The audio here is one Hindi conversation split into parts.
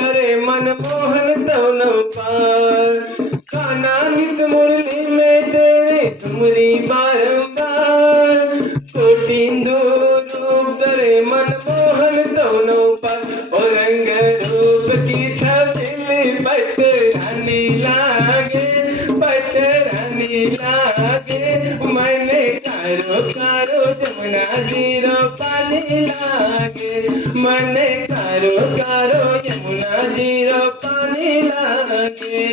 तरे मनमोहन तवनो पार। खाना नित मुरली में तेरे तुमरी बारंबार। कोटिंदु रूप तरे मनमोहन तवनो पार। और रंग रूप की छबिल पट रानी लागे, पट रानी लागे। मैंने कारो जमुना ज़ीरो पानी लागे मैंने कारो कारो यमुना ज़ीरो पानी लागे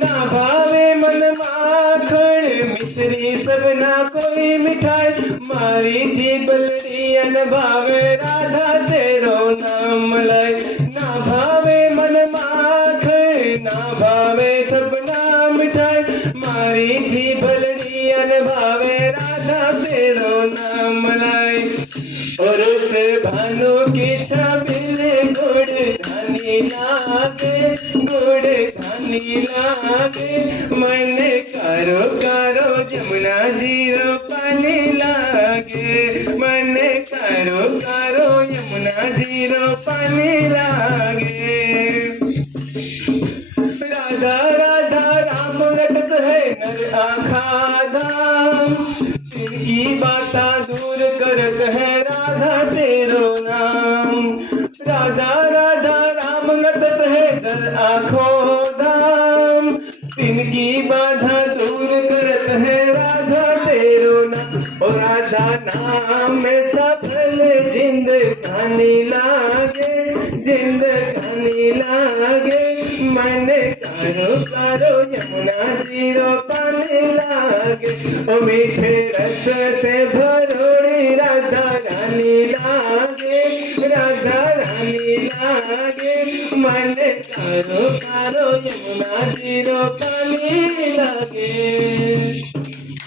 ना भावे मन माखण मिश्री सब ना कोई मिठाई मारी जीबलड़ी अन भावे राधा तेरो नाम लाई ना भावे मन माखण ना भावे सब ना मिठाई मारी जीबलड़ी अन भावे राधा तेरो नाम लाई और उस भानु की छबिल गुड़ धानी लागे, गुड़ धानी लागे। मन करो करो जमुना ज़ीरो पानी लागे। मन करो करो यमुना ज़ीरो पानी लागे। राधा राधा, राम रटत है नर आखा। धाम जिनकी बाता दूर करत है राधा तेरो नाम राधा राधा राम रटत है नर आखो धाम जिनकी बाधा दूर करत है राधा तेरो नाम और राधा नाम में सफल जिंद लागे जिंद मन करो करो यमुना ज़ीरो पानी लागे ओ मीठे रस से भरोड़ी राधा रानी लागे राधा रानी लागे मन करो करो यमुना ज़ीरो पानी लागे